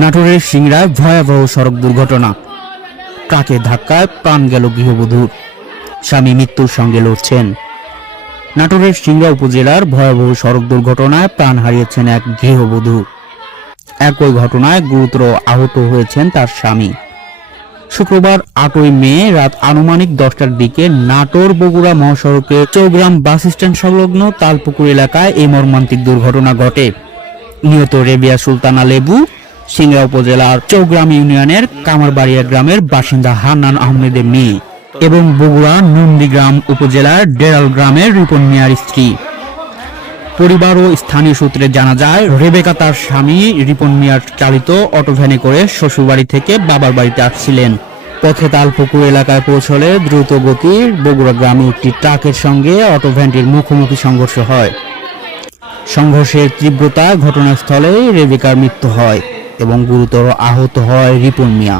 নাটোরের সিংড়ায় ভয়াবহ সড়ক দুর্ঘটনা। ট্রাকের ধাক্কায় প্রাণ গেল গৃহবধূর, স্বামী মৃত্যুর সঙ্গে লড়ছেন। নাটোরের সিংড়া উপজেলার ভয়াবহ সড়ক দুর্ঘটনায় প্রাণ হারিয়েছেন এক গৃহবধূ। একই ঘটনায় গুরুতর আহত হয়েছেন তার স্বামী। শুক্রবার 8ই মে রাত আনুমানিক 10টার দিকে নাটোর বগুড়া মহাসড়কের চৌগ্রাম বাস স্ট্যান্ড সংলগ্ন তালপুকুর এলাকায় এই মর্মান্তিক দুর্ঘটনা ঘটে। নিহত রেবিয়া সুলতানা লেবু সিংড়া উপজেলার চৌগ্রাম ইউনিয়নের কামারবাড়িয়া গ্রামের বাসিন্দা হান্নান আহমেদের মেয়ে এবং বগুড়া নন্দীগ্রাম উপজেলার ডেরাল গ্রামের রিপন মিয়ার স্ত্রী। পরিবার ও স্থানীয় সূত্রে জানা যায়, রেবেকা তার স্বামী রিপন মিয়ার চালিত অটোভ্যানে করে শ্বশুরবাড়ি থেকে বাবার বাড়িতে আসছিলেন। পথে তালপুকুর এলাকায় পৌঁছলে দ্রুত গতির বগুড়া গ্রামে একটি ট্রাকের সঙ্গে অটোভ্যানটির মুখোমুখি সংঘর্ষ হয়। সংঘর্ষের তীব্রতায় ঘটনাস্থলে রেবেকার মৃত্যু হয় এবং গুরুতর আহত হয় রিপন মিয়া।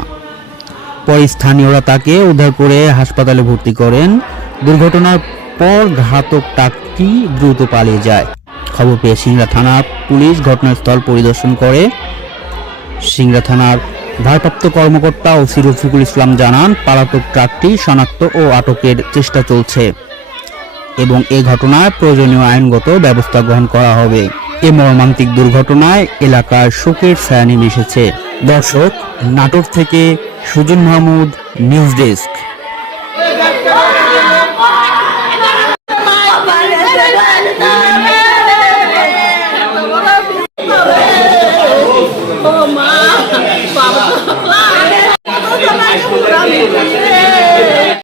পরে স্থানীয়রা তাকে উদ্ধার করে হাসপাতালে ভর্তি করেন। দুর্ঘটনার পর ঘাতক ট্রাকটি দ্রুত পালিয়ে যায়। খবর পেয়ে সিংড়া থানার পুলিশ ঘটনাস্থল পরিদর্শন করে। সিংড়া থানার ভারপ্রাপ্ত কর্মকর্তা ওসি রফিকুল ইসলাম জানান, পলাতক ট্রাকটি শনাক্ত ও আটকের চেষ্টা চলছে এবং এ ঘটনায় প্রয়োজনীয় আইনগত ব্যবস্থা গ্রহণ করা হবে। এ মর্মান্তিক দুর্ঘটনায় এলাকার শোকের ছায়া নেমে এসেছে। দর্শক, নাটোর থেকে সুজন মাহমুদ, নিউজ ডেস্ক।